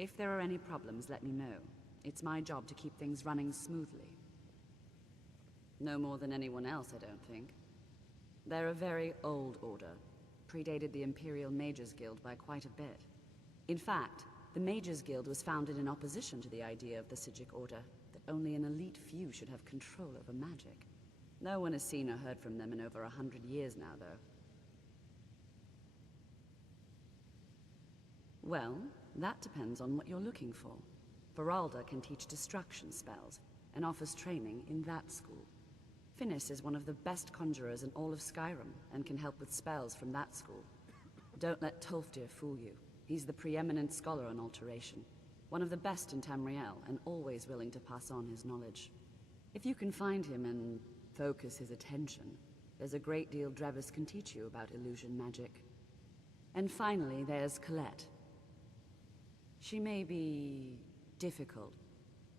If there are any problems, let me know. It's my job to keep things running smoothly. No more than anyone else, I don't think. They're a very old order. Predated the Imperial Mages Guild by quite a bit. In fact, the Mages Guild was founded in opposition to the idea of the Psijic Order, that only an elite few should have control over magic. No one has seen or heard from them in over 100 years now, though. Well, that depends on what you're looking for. Beralda can teach destruction spells, and offers training in that school. Finis is one of the best conjurers in all of Skyrim, and can help with spells from that school. Don't let Tolfdir fool you. He's the preeminent scholar on alteration. One of the best in Tamriel, and always willing to pass on his knowledge. If you can find him and focus his attention, there's a great deal Drevis can teach you about illusion magic. And finally, there's Colette. She may be difficult.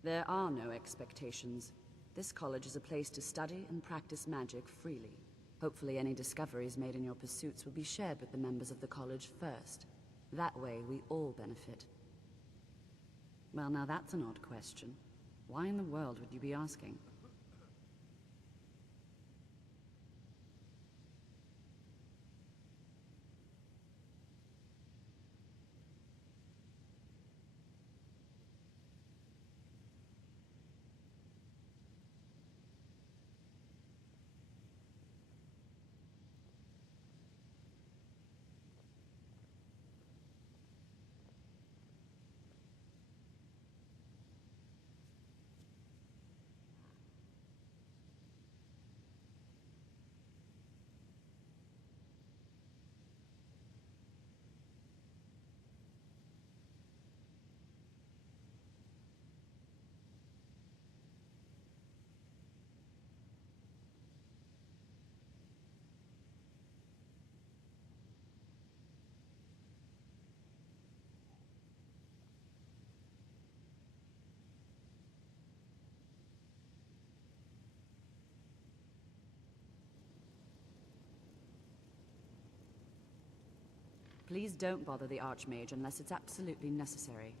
There are no expectations. This college is a place to study and practice magic freely. Hopefully any discoveries made in your pursuits will be shared with the members of the college first. That way we all benefit. Well, now that's an odd question. Why in the world would you be asking? Please don't bother the Archmage unless it's absolutely necessary.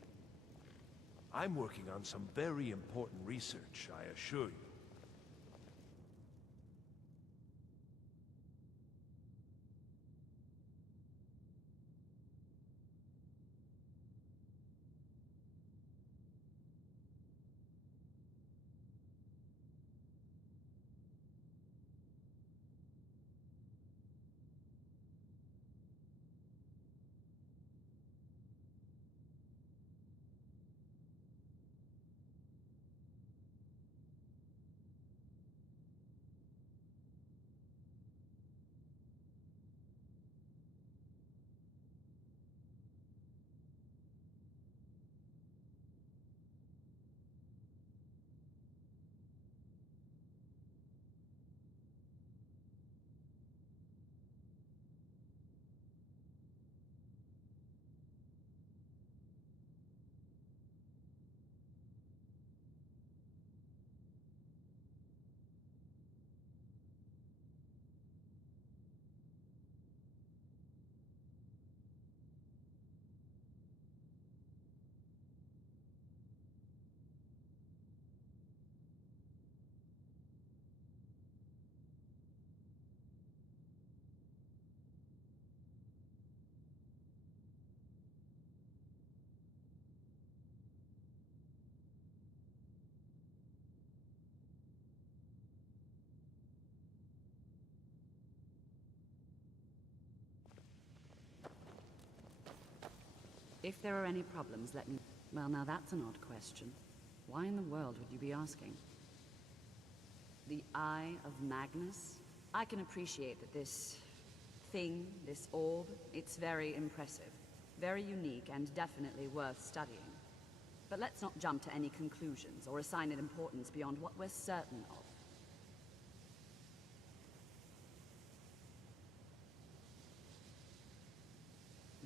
I'm working on some very important research, I assure you. If there are any problems, let me... Well, now that's an odd question. Why in the world would you be asking? The Eye of Magnus? I can appreciate that this thing, this orb, it's very impressive. Very unique and definitely worth studying. But let's not jump to any conclusions or assign it importance beyond what we're certain of.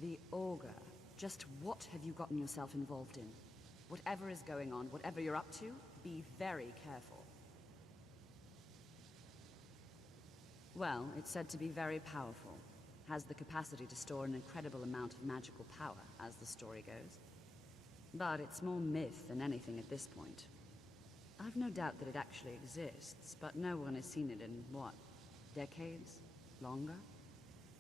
The Augur. Just what have you gotten yourself involved in? Whatever is going on, whatever you're up to, be very careful. Well, it's said to be very powerful. Has the capacity to store an incredible amount of magical power, as the story goes. But it's more myth than anything at this point. I've no doubt that it actually exists, but no one has seen it in, what, decades? Longer?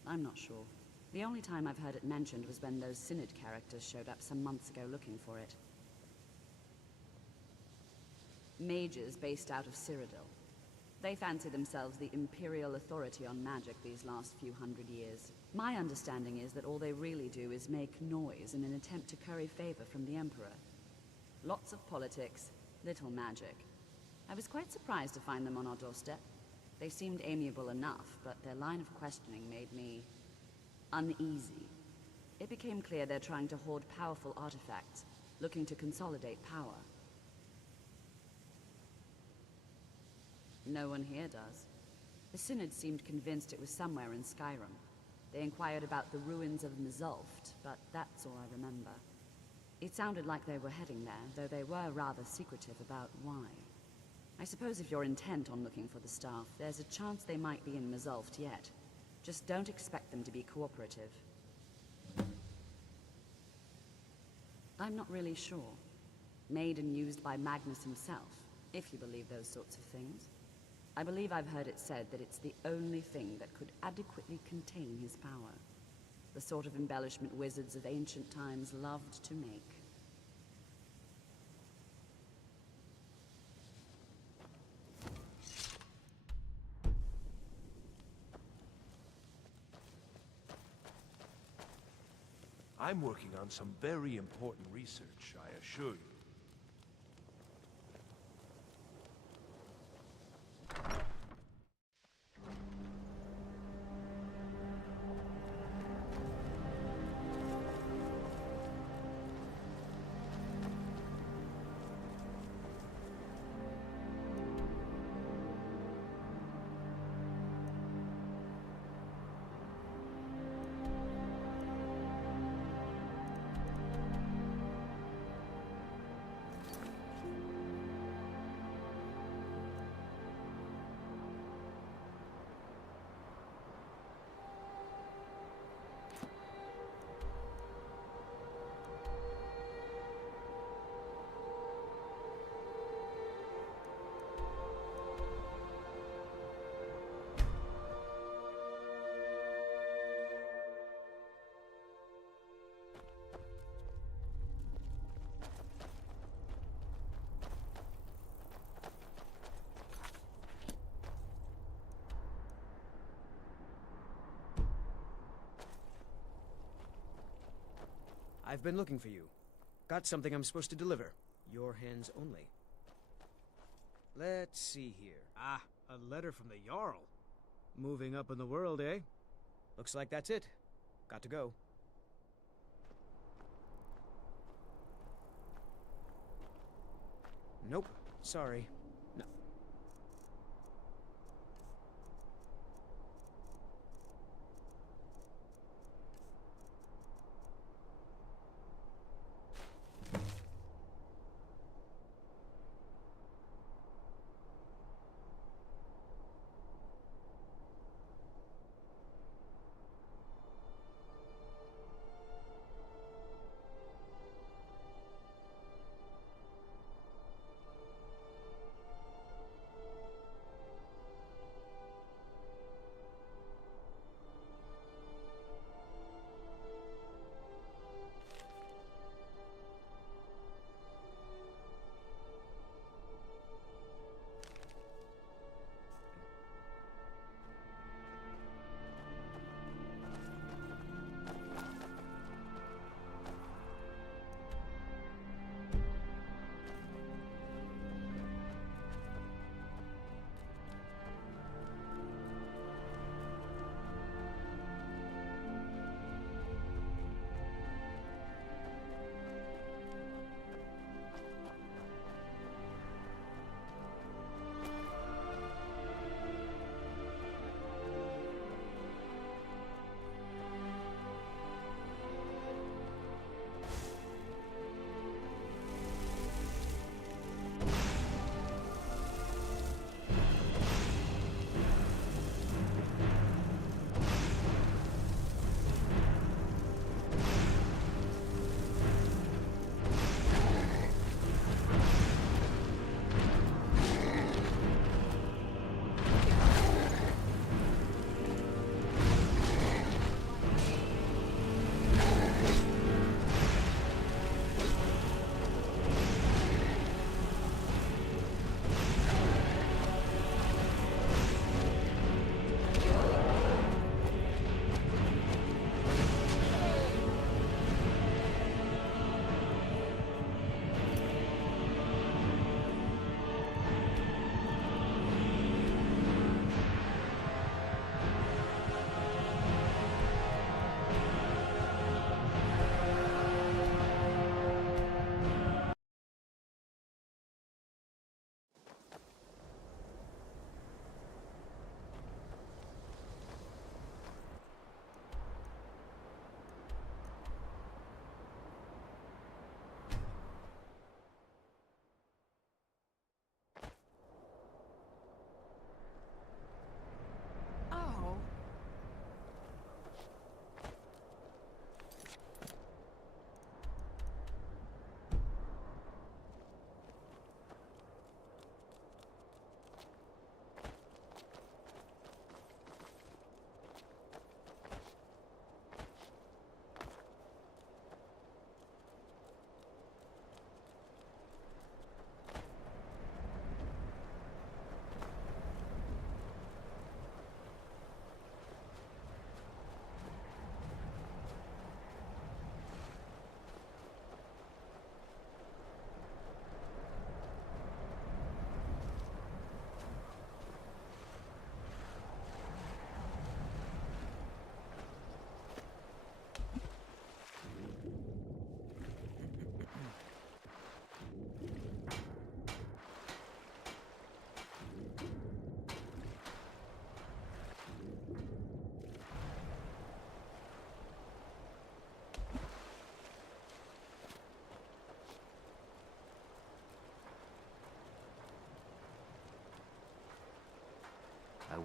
I'm not sure. The only time I've heard it mentioned was when those Synod characters showed up some months ago looking for it. Mages based out of Cyrodiil. They fancy themselves the imperial authority on magic these last few hundred years. My understanding is that all they really do is make noise in an attempt to curry favor from the Emperor. Lots of politics, little magic. I was quite surprised to find them on our doorstep. They seemed amiable enough, but their line of questioning made me uneasy. It became clear they're trying to hoard powerful artifacts, looking to consolidate power. No one here does. The Synod seemed convinced it was somewhere in Skyrim. They inquired about the ruins of Mzulft, but that's all I remember. It sounded like they were heading there, though they were rather secretive about why. I suppose if you're intent on looking for the staff, there's a chance they might be in Mzulft yet. Just don't expect them to be cooperative. I'm not really sure. Made and used by Magnus himself, if you believe those sorts of things. I believe I've heard it said that it's the only thing that could adequately contain his power. The sort of embellishment wizards of ancient times loved to make. I'm working on some very important research, I assure you. I've been looking for you. Got something I'm supposed to deliver. Your hands only. Let's see here. Ah, a letter from the Jarl. Moving up in the world, eh? Looks like that's it. Got to go. Nope. Sorry. No.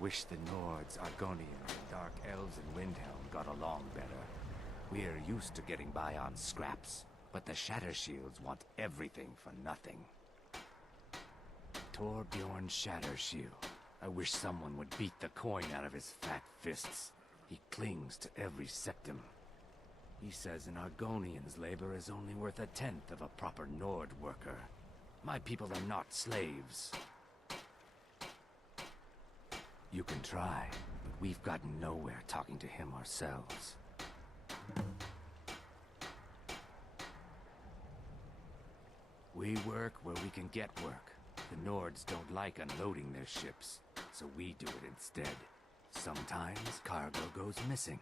wish the Nords, Argonians, and Dark Elves in Windhelm got along better. We're used to getting by on scraps, but the Shatter Shields want everything for nothing. Torbjorn Shatter Shield. I wish someone would beat the coin out of his fat fists. He clings to every septum. He says an Argonian's labor is only worth a tenth of a proper Nord worker. My people are not slaves. You can try, but we've gotten nowhere talking to him ourselves. We work where we can get work. The Nords don't like unloading their ships, so we do it instead. Sometimes cargo goes missing.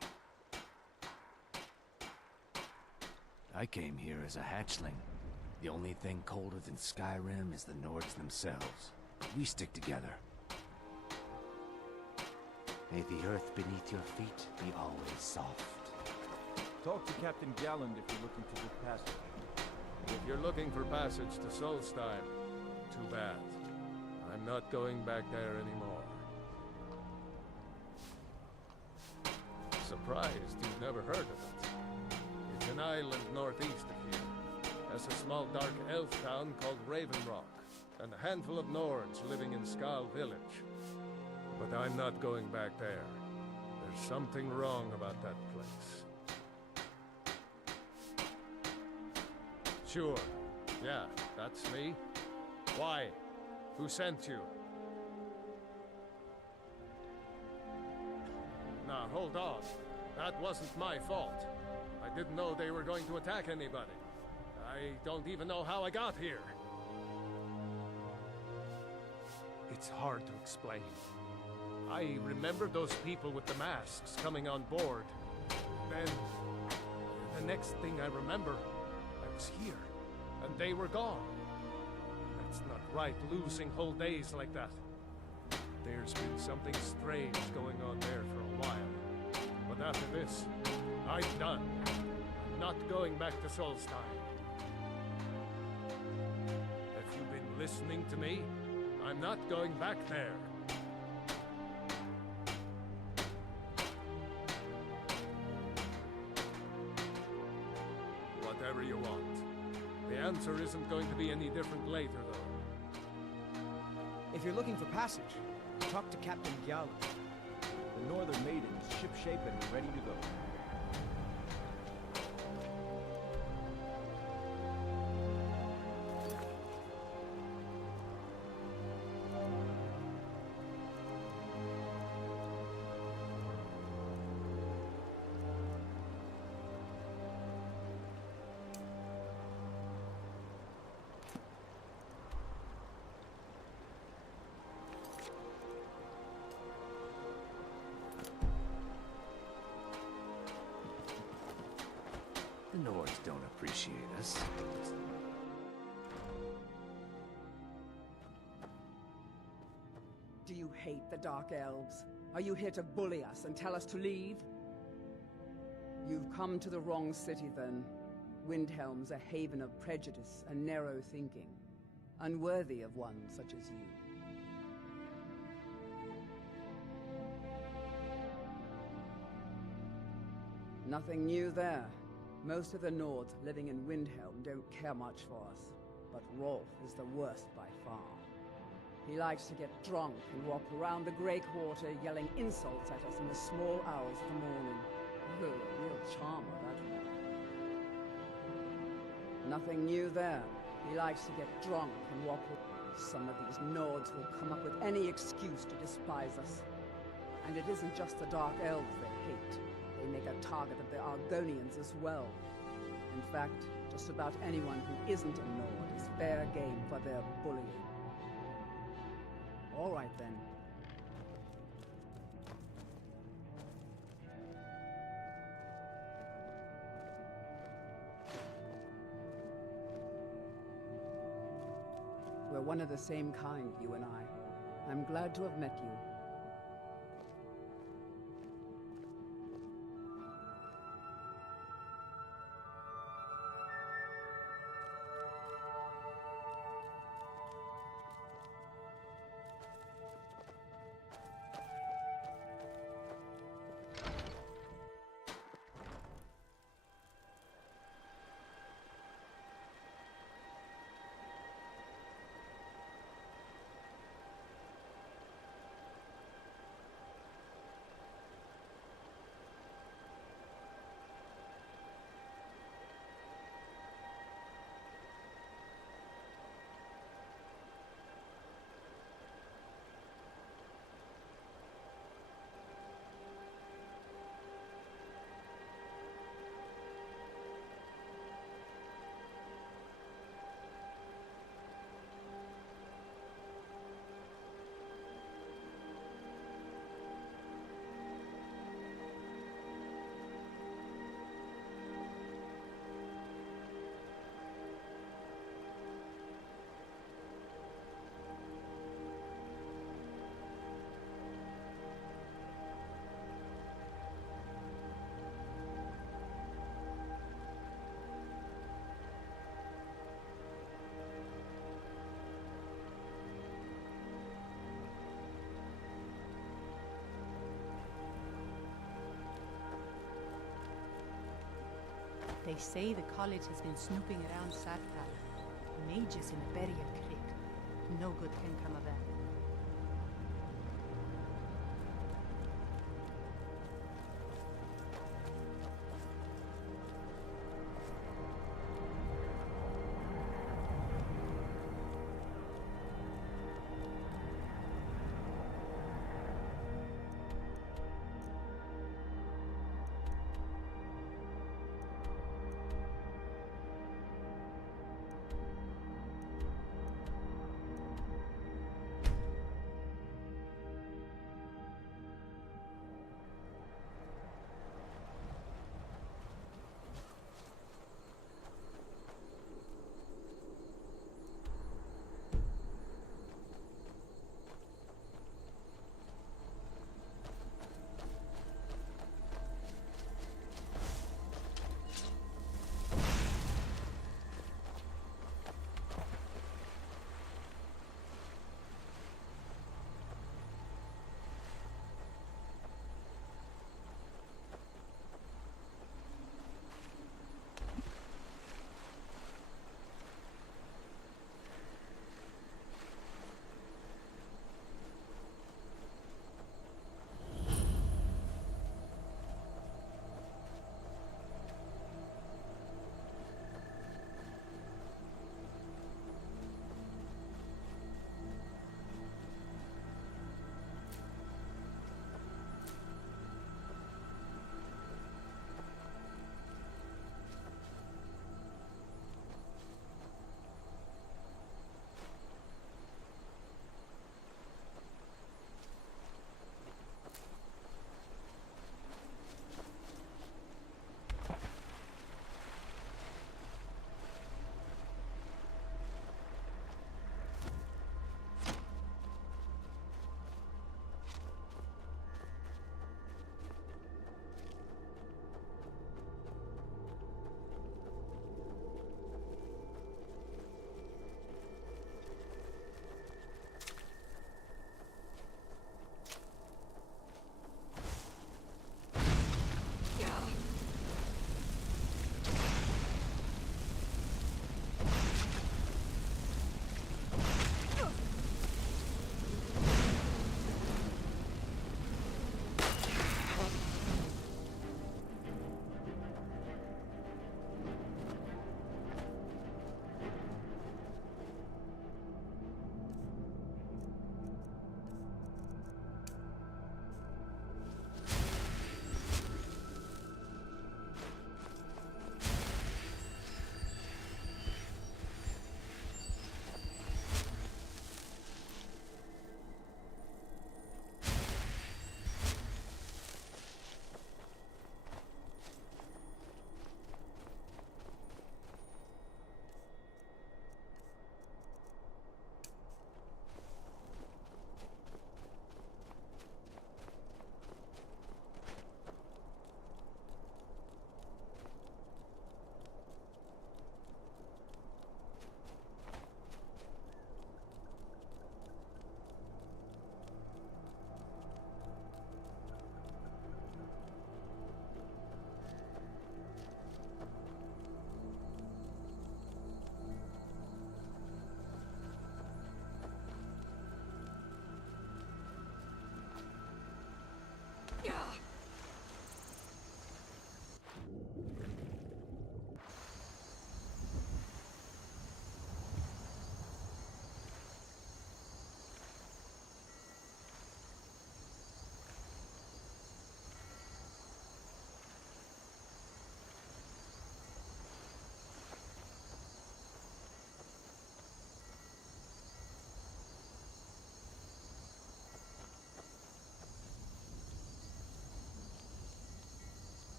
I came here as a hatchling. The only thing colder than Skyrim is the Nords themselves. We stick together. May the earth beneath your feet be always soft. Talk to Captain Galland if you're looking for good passage. If you're looking for passage to Solstheim, too bad. I'm not going back there anymore. Surprised you've never heard of it. It's an island northeast of here. There's a small dark elf town called Raven Rock, and a handful of Nords living in Skal Village. But I'm not going back there. There's something wrong about that place. Sure. Yeah, that's me. Why? Who sent you? Now, hold on. That wasn't my fault. I didn't know they were going to attack anybody. I don't even know how I got here. It's hard to explain. I remember those people with the masks coming on board. Then, the next thing I remember, I was here, and they were gone. That's not right, losing whole days like that. There's been something strange going on there for a while. But after this, I'm done. I'm not going back to Solstheim. Have you been listening to me? I'm not going back there. Whatever you want. The answer isn't going to be any different later, though. If you're looking for passage, talk to Captain Galland. The Northern Maiden is shipshape and ready to go. The Nords don't appreciate us. Do you hate the Dark Elves? Are you here to bully us and tell us to leave? You've come to the wrong city, then. Windhelm's a haven of prejudice and narrow thinking, unworthy of one such as you. Nothing new there. Most of the Nords living in Windhelm don't care much for us, but Rolf is the worst by far. He likes to get drunk and walk around the Grey Quarter yelling insults at us in the small hours of the morning. Oh, a real charmer, that one. Nothing new there. He likes to get drunk and walk around. Some of these Nords will come up with any excuse to despise us. And it isn't just the Dark Elves they hate. They make a target of the Argonians as well. In fact, just about anyone who isn't a Nord is fair game for their bullying. All right, then. We're one of the same kind, you and I. I'm glad to have met you. They say the college has been snooping around Sarkar. Mages in a burial crypt. No good can come of that.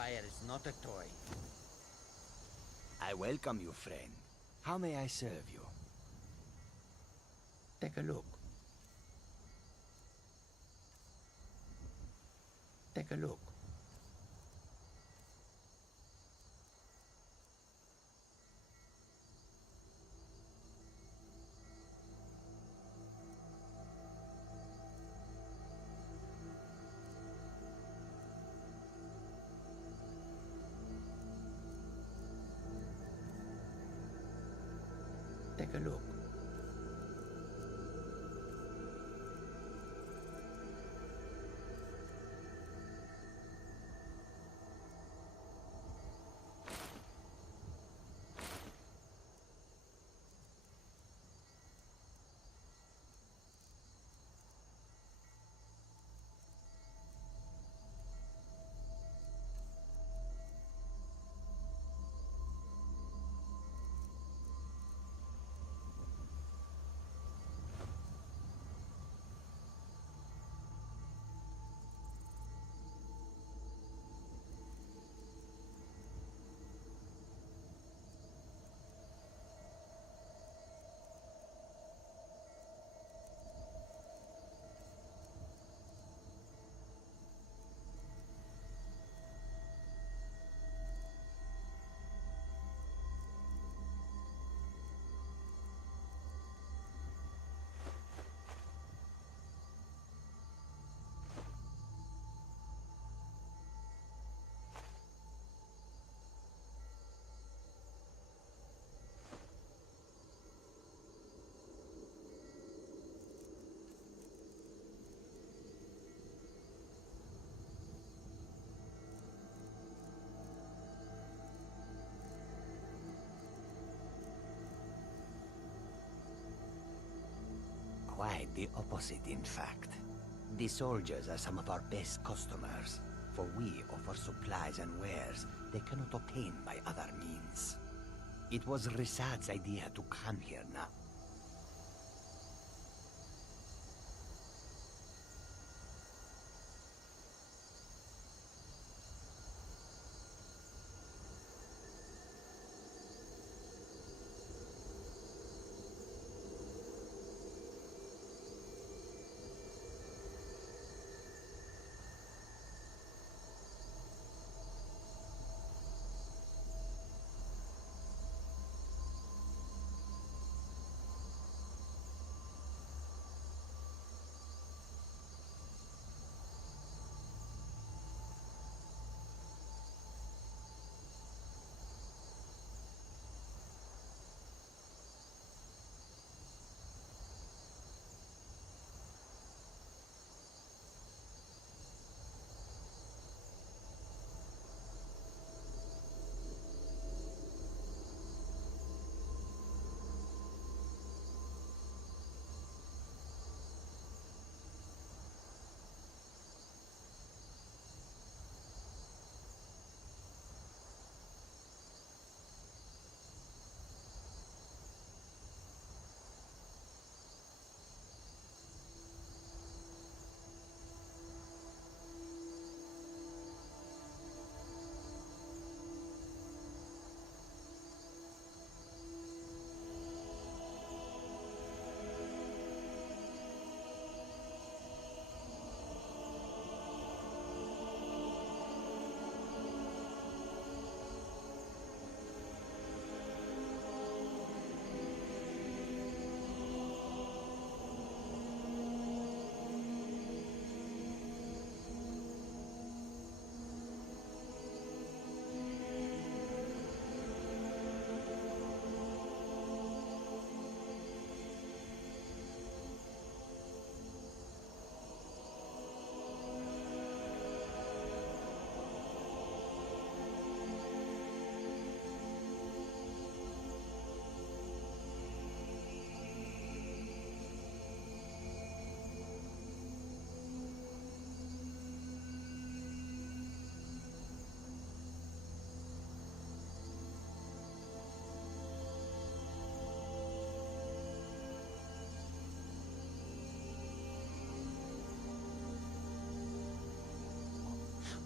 Fire is not a toy. I welcome you, friend. How may I serve you? Take a look. Take a look. take a look. Quite the opposite, in fact. The soldiers are some of our best customers, for we offer supplies and wares they cannot obtain by other means. It was Risad's idea to come here now.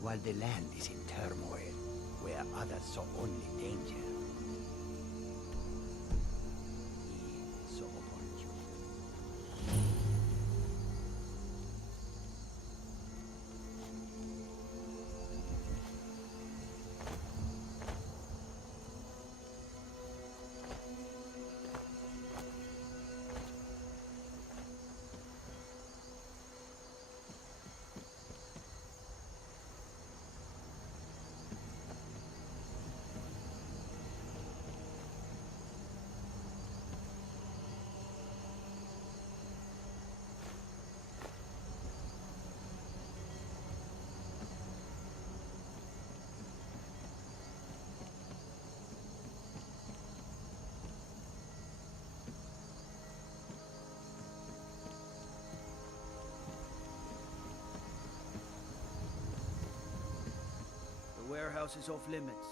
While the land is in turmoil, where others saw only danger, he saw opportunity. warehouse is off limits.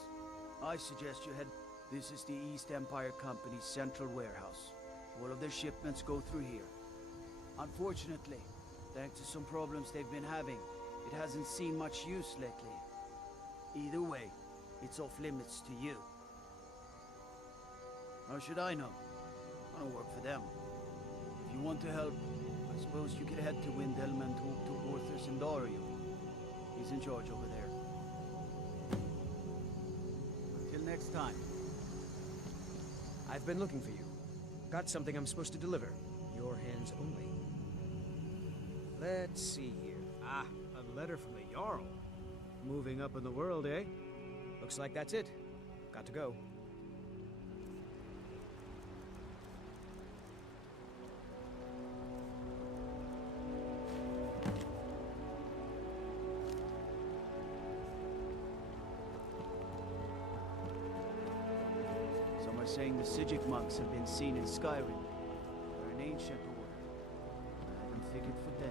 I suggest you head... This is the East Empire Company's central warehouse. All of their shipments go through here. Unfortunately, thanks to some problems they've been having, it hasn't seen much use lately. Either way, it's off limits to you. How should I know? I don't work for them. If you want to help, I suppose you could head to Windhelm and talk to Orthus and Dario. He's in charge over there. Until next time. I've been looking for you. Got something I'm supposed to deliver. Your hands only. Let's see here. Ah, a letter from the Jarl. Moving up in the world, eh? Looks like that's it. Got to go. Some are saying the Sijic monks have been seen in Skyrim. They're an ancient order. I haven't figured for them.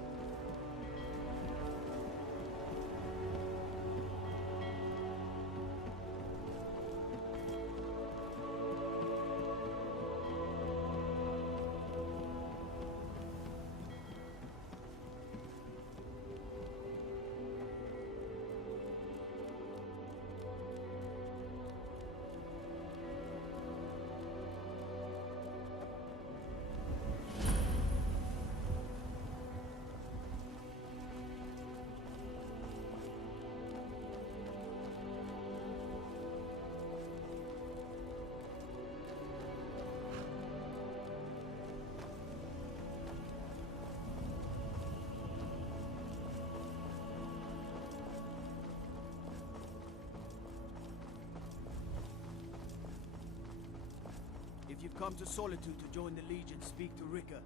If you've come to Solitude to join the Legion, speak to Rika.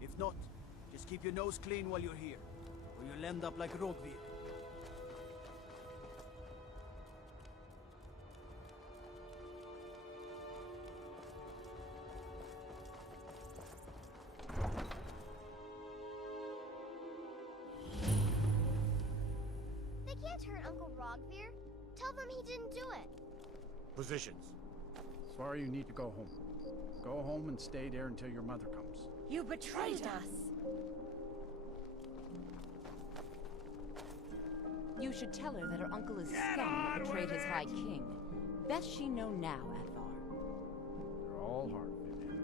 If not, just keep your nose clean while you're here, or you'll end up like Rogvir. They can't hurt Uncle Rogvir. Tell them he didn't do it. Positions. Sorry, you need to go home. Go home and stay there until your mother comes. You betrayed us! You should tell her that her uncle is scum that betrayed his High King. Best she know now, Advar. You're all hard, Vivian.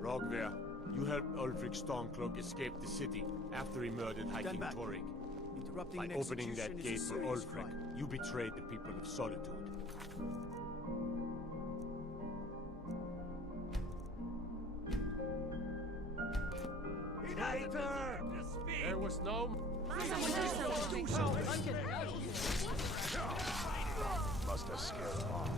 Rogvir, you helped Ulfric Stormcloak escape the city after he murdered High King Torrig. Interrupting By an opening that execution gate is a for serious Ulfric, crime. you betrayed the people of Solitude. There was no... Must have scared them off.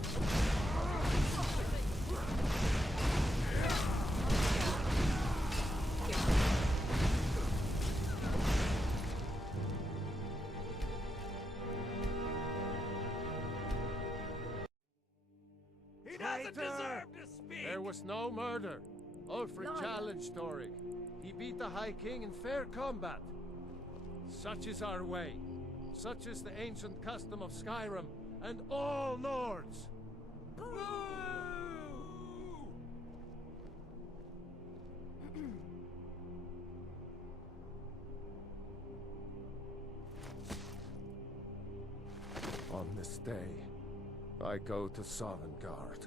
He doesn't deserve to speak! There was no murder. Ulfric challenged Torrig. He beat the High King in fair combat. Such is our way. Such is the ancient custom of Skyrim and all Nords. On this day, I go to Sovngarde.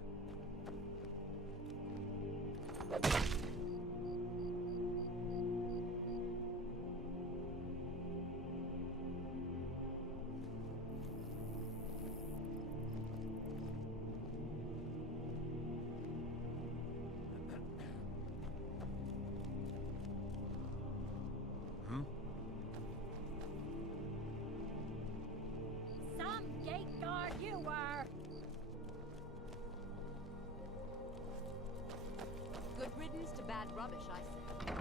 Some gate guard you were! Good riddance to bad rubbish, I say.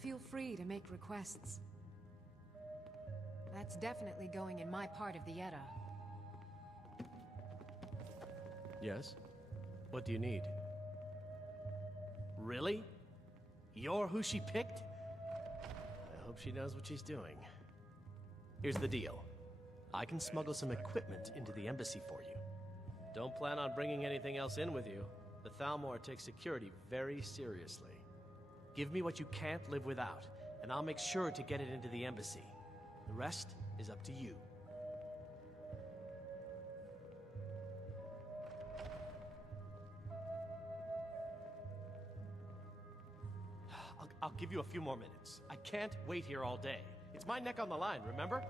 Feel free to make requests. It's definitely going in my part of the Edda. Yes? What do you need? Really? You're who she picked? I hope she knows what she's doing. Here's the deal. I can smuggle some equipment into the embassy for you. Don't plan on bringing anything else in with you. The Thalmor takes security very seriously. Give me what you can't live without, and I'll make sure to get it into the embassy. The rest is up to you. I'll give you a few more minutes. I can't wait here all day. It's my neck on the line, remember?